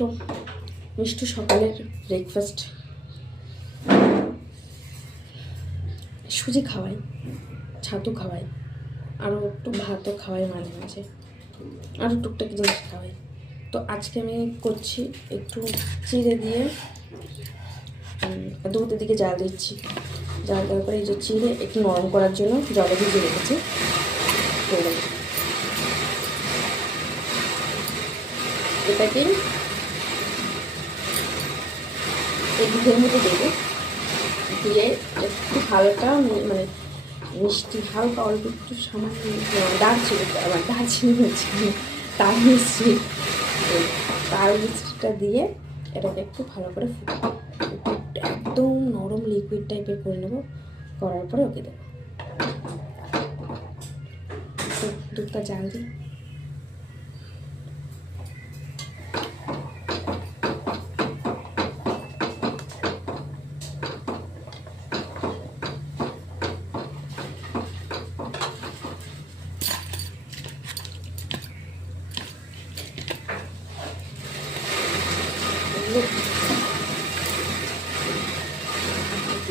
তো মিষ্টি সকালের ব্রেকফাস্ট সুজি খাওয়াই, ছাতু খাওয়াই, আরও একটু ভাতও খাওয়াই মাঝে মাঝে, আরও টুকটাক জিনিস খাওয়াই। তো আজকে আমি করছি একটু চিড়ে দিয়ে দুধের দিকে জাল দিচ্ছি। জাল দেওয়ার পরে এই যে চিড়ে একটু নরম করার জন্য জলে ভিজিয়ে রেখেছি, এটাকে এই দুধের মধ্যে দেবো, দিয়ে একটু হালকা মানে মিষ্টি হালকা অল্প একটু সামান্য দারচিনি, আমার দারচিনি হচ্ছে তার মিষ্টি, তার মিষ্টিটা দিয়ে এটাকে একটু ভালো করে ফুটাবো, একদম নরম লিকুইড টাইপের করে নেবো। করার পরে ওকে দেবো, দুধটা জাল দিই।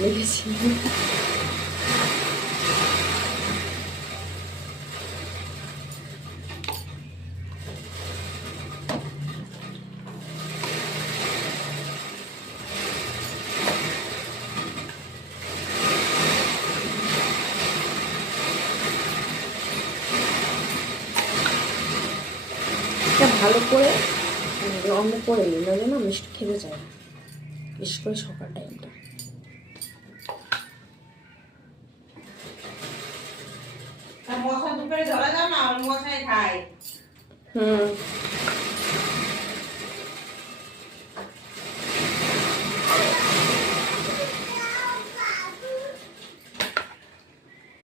লেগেছি ভালো করে রঙ করে নিই, নাহলে না মিষ্টি খেতে চায় না, বিশেষ করে সকাল টাইমটা। মশা দুপুরে ধরা যাও না, মশাই খায়।